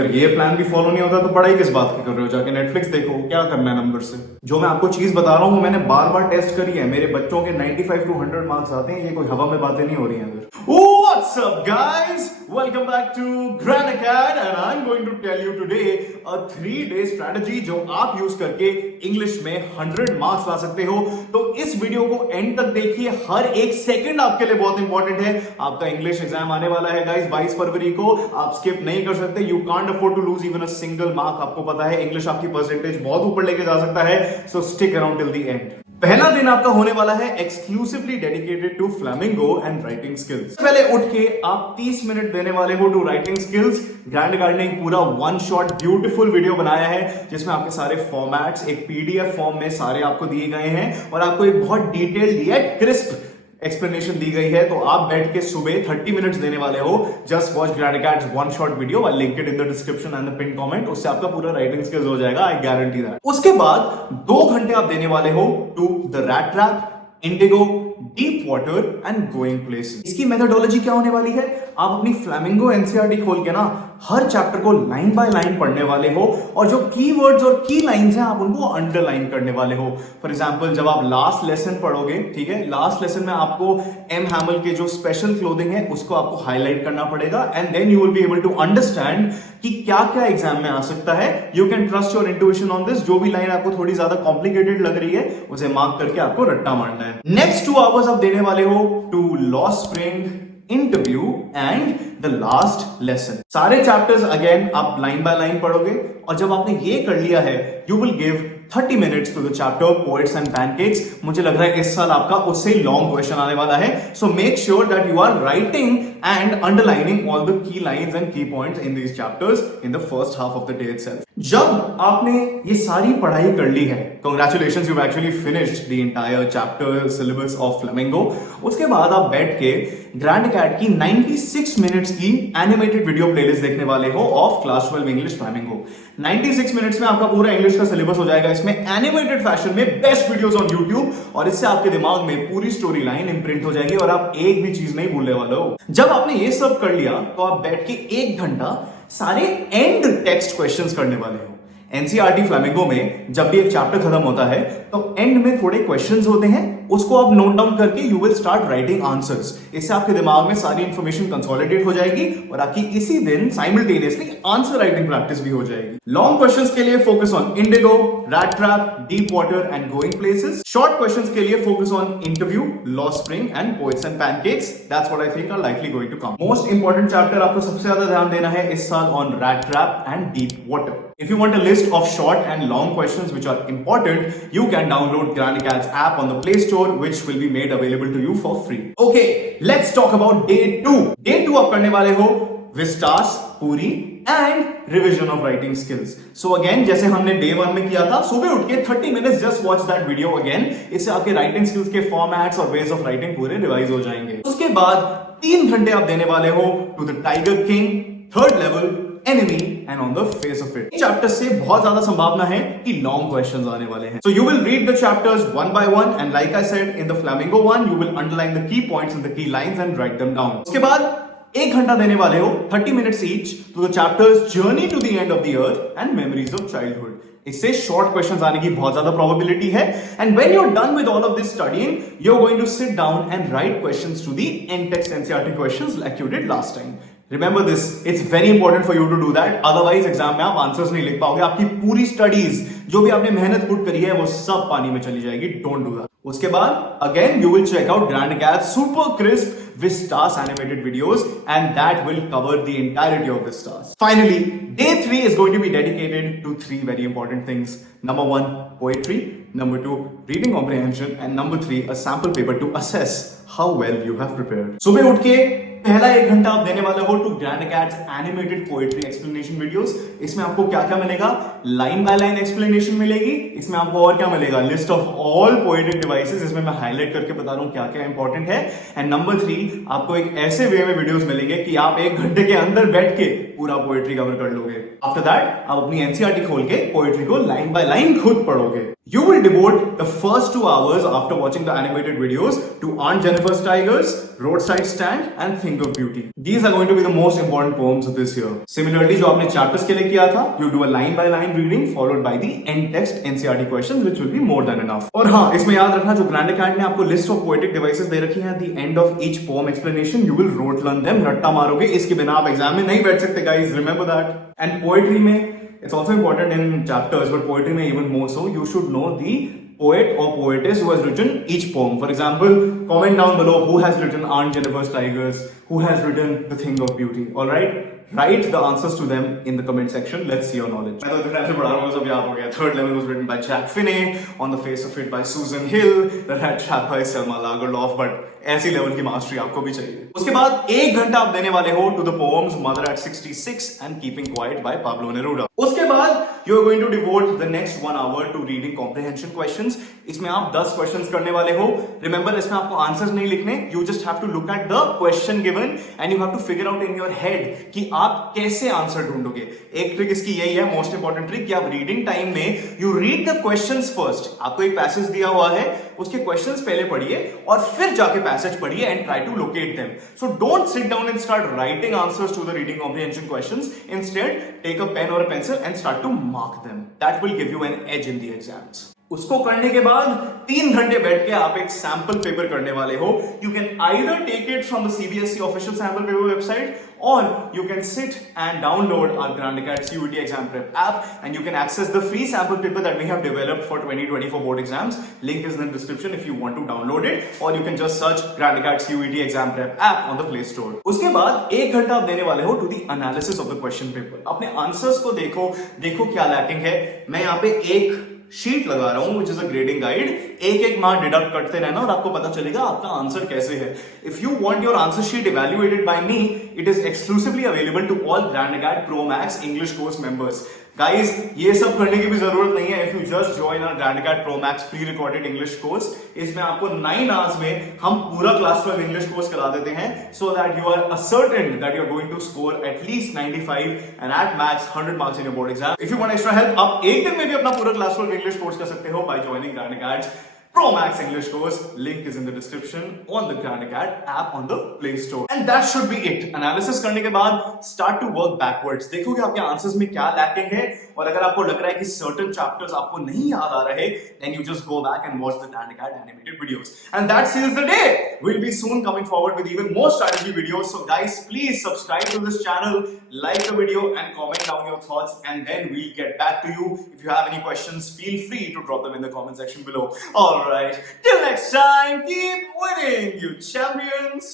अगर ये प्लान भी फॉलो नहीं होता तो पढ़ाई किस बात की कर रहे हो? जाके नेटफ्लिक्स देखो, क्या करना है नंबर से। जो मैं आपको चीज बता रहा हूँ मैंने बार बार टेस्ट करी है, मेरे बच्चों के 95 to 100 मार्क्स आते हैं, ये कोई हवा में बातें नहीं हो रही हैं। What's up guys? Welcome back to Grand Acad and I'm going to tell you today a 3-day strategy जो आप यूज करके इंग्लिश में 100 मार्क्स ला सकते हो। तो इस वीडियो को एंड तक देखिए, हर एक सेकंड आपके लिए बहुत इंपॉर्टेंट है। आपका इंग्लिश एग्जाम आने वाला है गाइस 22 फरवरी को, आप स्किप नहीं कर सकते। You can't afford to lose even a single mark. आपको पता है इंग्लिश आपकी परसेंटेज बहुत ऊपर लेके जा सकता है, so stick around till the end. पहला दिन आपका होने वाला है exclusively dedicated to flamingo and writing skills. पहले उठ के आप 30 मिनट देने वाले हो टू राइटिंग स्किल्स। ग्रैंड अकाड ने एक पूरा वन शॉट ब्यूटीफुल वीडियो बनाया है जिसमें आपके सारे फॉर्मेट्स एक पीडीएफ फॉर्म में सारे आपको दिए गए हैं और आपको एक बहुत डिटेल्ड येट क्रिस्प एक्सप्लेनेशन दी गई है। तो आप बैठ के सुबह 30 मिनट्स देने वाले हो। Just watch grand Acad's one shot video, I link it in the description and the pin comment. उससे आपका पूरा राइटिंग स्किल्स हो जाएगा, आई गारंटी दैट। उसके बाद 2 घंटे आप देने वाले हो to the rat trap, indigo, deep water and going places. इसकी मेथोडोलॉजी क्या होने वाली है? आप अपनी फ्लेमिंगो एनसीईआरटी खोल के ना हर चैप्टर को लाइन बाय लाइन पढ़ने वाले हो और जो कीवर्ड्स और की लाइंस हैं आप उनको अंडरलाइन करने वाले हो। फॉर एग्जांपल जब आप लास्ट लेसन पढ़ोगे, ठीक है, लास्ट लेसन में आपको एम हैमल के जो स्पेशल क्लोथिंग है उसको आपको हाईलाइट करना पड़ेगा and then you will be able to understand कि क्या क्या एग्जाम में आ सकता है। You can trust your intuition on this. जो भी लाइन आपको थोड़ी ज्यादा कॉम्प्लिकेटेड लग रही है उसे मार्क करके आपको रट्टा मारना है। नेक्स्ट 2 आवर्स आप देने वाले हो टू लॉ spring, interview and the last lesson. सारे चैप्टर्स अगेन आप लाइन बाय लाइन पढ़ोगे और जब आपने ये कर लिया है you will give 30 minutes to the chapter poets and pancakes. मुझे लग रहा है इस साल आपका उससे लॉन्ग क्वेश्चन आने वाला है, so make sure that you are writing and underlining all the key lines and key points in these chapters in the first half of the day itself. जब आपने ये सारी पढ़ाई कर ली है, congratulations, you have actually finished the entire chapter syllabus of Flamingo. उसके बाद आप बैठ के ग्रैंड अकाड की 96 मिनट्स की एनिमेटेड वीडियो प्लेलिस्ट देखने वाले हो of class 12 English flamingo. 96 minutes में आपका पूरा इंग्लिश का सिलेबस हो जाएगा इसमें एनिमेटेड फैशन में, बेस्ट वीडियोस ऑन यूट्यूब, और इससे आपके दिमाग में पूरी स्टोरी लाइन इंप्रिंट हो जाएगी और आप एक भी चीज नहीं भूलने वाले हो। जब आपने ये सब कर लिया तो आप बैठ के 1 घंटा सारे एंड टेक्स्ट क्वेश्चंस करने वाले हो। एनसीईआरटी फ्लेमिंगो में जब भी एक चैप्टर खत्म होता है तो एंड में थोड़े क्वेश्चंस होते हैं, उसको आप नोट डाउन करके you will start writing answers. इससे आपके दिमाग में सारी इंफॉर्मेशन कंसोलिडेट हो जाएगी और आपकी इसी दिन साइमल्टेनियसली आंसर राइटिंग प्रैक्टिस भी हो जाएगी। लॉन्ग क्वेश्चंस के लिए focus on Indigo, rat trap, deep water and going places. Short questions के लिए फोकस ऑन इंटरव्यू, लॉ spring and poets and pancakes. That's what I think are likely going to come. Most important chapter आपको सबसे ज्यादा ध्यान देना है इस साल on rat trap and deep water. If you want a list of short and long questions which are important, you can download Grand Acad's app on the Play Store, which will be made available to you for free. Okay, let's talk about day 2. Day 2 आप करने वाले हो Vistas, Puri and revision of writing skills. So again, जैसे हमने day 1 में किया था, सुबह उठ के 30 minutes just watch that video again. इससे आपके writing skills के formats और ways of writing पूरे revise हो जाएंगे। उसके बाद 3 घंटे आप देने वाले हो to the Tiger King, third level, enemy and on the face of it. Chapter से बहुत ज्यादा संभावना है कि लॉन्ग क्वेश्चंस आने वाले हैं. So you will read the chapters one by one and like I said in the Flamingo one, you will underline the key points and the key lines and write them down. उसके बाद 1 घंटा देने वाले हो 30 minutes each to the chapters Journey to the End of the Earth and Memories of Childhood. इससे short questions आने की बहुत ज्यादा प्रोबेबिलिटी है and when you are done with all of this studying you are going to sit down and write questions to the end text NCERT questions like you did last time. Remember this, it's very important for you to do that, otherwise exam में आप answers नहीं लिख पाओगे। आपकी पूरी studies जो भी आपने मेहनत पुट करी है वो सब पानी में चली जाएगी। Don't do that. उसके बाद again you will check out grand Acad super crisp Vistas animated videos and that will cover the entirety of Vistas. Finally, day 3 is going to be dedicated to 3 very important things. Number 1, poetry. Number 2, reading comprehension. And number 3, a sample paper to assess how well you have prepared. सुबह उठ के पहला 1 घंटा आप देने वाले हो to grand Acad's animated poetry explanation videos. इसमें आपको क्या क्या मिलेगा? लाइन बाय लाइन एक्सप्लेनेशन मिलेगी। इसमें आपको और क्या मिलेगा? List of all poetic devices. इसमें मैं हाईलाइट करके बता रहा हूं क्या क्या इंपॉर्टेंट है। एंड नंबर 3, आपको एक ऐसे वे में वीडियोस मिलेंगे कि आप 1 घंटे के अंदर बैठ के पूरा पोएट्री कवर कर लोगे। आफ्टर दैट आप अपनी एनसीईआरटी खोल के पोएट्री को लाइन बाय लाइन खुद पढ़ोगे। You will devote the first 2 hours after watching the animated videos to Aunt Jennifer's Tigers, Roadside Stand and Think of Beauty. These are going to be the most important poems of this year. Similarly, जो आपने chapters के लिए किया था, you do a line by line reading followed by the end text NCERT questions, which will be more than enough. और हाँ, इसमें याद रखना जो Grand Academy ने आपको list of poetic devices दे रखी है at the end of each poem explanation, you will rote learn them. रट्टा मारोगे, इसके बिना आप एग्जाम में नहीं बैठ सकते guys. Remember that. And poetry में it's also important in chapters, but poetry may even more so. You should know the poet or poetess who has written each poem. For example, comment down below who has written Aunt Jennifer's Tigers, who has written The Thing of Beauty. All right, write the answers to them in the comment section. Let's see your knowledge. मैं तो different से पढ़ा रहा हूँ, सब याद हो गया. Third level was written by Jack Finney, On the Face of It by Susan Hill, The Rat Trap by Selma Lagerlof, but ऐसी लेवल की मास्टरी आपको भी चाहिए. उसके बाद 1 घंटा आप देने वाले हो to the poems Mother at 66 and Keeping Quiet by Pablo Neruda. उसके बाद you are going to devote the next 1 hour to reading comprehension questions. इसमें आप 10 questions करने वाले हो. Remember, इसमें आपको answers नहीं लिखने. You just have to look at the question given and you have to figure out in your head कि आप कैसे आंसर ढूंढोगे. एक ट्रिक इसकी यही है, मोस्ट इंपॉर्टेंट ट्रिक, कि आप रीडिंग टाइम में you read the questions first. आपको एक पैसेज दिया हुआ है, उसके क्वेश्चंस पहले पढ़िए और फिर जाके पैसेज पढ़िए and try to locate them. So don't sit down and start writing answers to the reading comprehension questions. Instead take a pen और pencil and start to mark them. That will give you an edge in the exams. उसको करने के बाद 3 घंटे बैठ के आप एक सैंपल पेपर करने वाले हो. You can either take it from the CBSE official sample paper website or you can sit and download our Grand Acad CUET exam prep app and you can access the free sample paper that we have developed for 2024 board exams. Link is in the description if you want to download it, or you can just search Grand Acad CUET exam prep app on the Play Store. उसके बाद 1 घंटा आप देने वाले हो to the analysis of the question paper. अपने answers को देखो क्या लैकिंग है. मैं यहाँ पे एक शीट लगा रहा हूं which is a grading guide. एक मार्क डिडक्ट करते रहना और आपको पता चलेगा आपका आंसर कैसे है. If you want your answer sheet evaluated by me, it is exclusively available to all Grand Acad Pro Max English course members. Guys, ये सब करने की भी जरूरत नहीं है. If you just join our Grand Acad Pro Max pre-recorded English course, इसमें आपको 9 hours में हम पूरा क्लास 12 English course करा देते हैं, so that you are certain that you are going to score at least 95 and at max 100 marks in your board exam. If you want extra help, आप एक दिन में भी अपना पूरा क्लास 12 English course कर सकते हो by joining Grand Acad's Pro Max English course. Link is in the description on the Grand Acad app on the Play Store. And that should be it. Analysis करने के बाद start to work backwards. देखोगे आपके answers में क्या lacking है, और अगर आपको लग रहा है कि certain chapters आपको नहीं याद आ रहे, then you just go back and watch the Grand Acad animated videos. And that seals the day. We'll be soon coming forward with even more strategy videos. So guys, please subscribe to this channel, like the video and comment down your thoughts, and then we'll get back to you. If you have any questions, feel free to drop them in the comment section below. Alright, till next time, keep winning, you champions!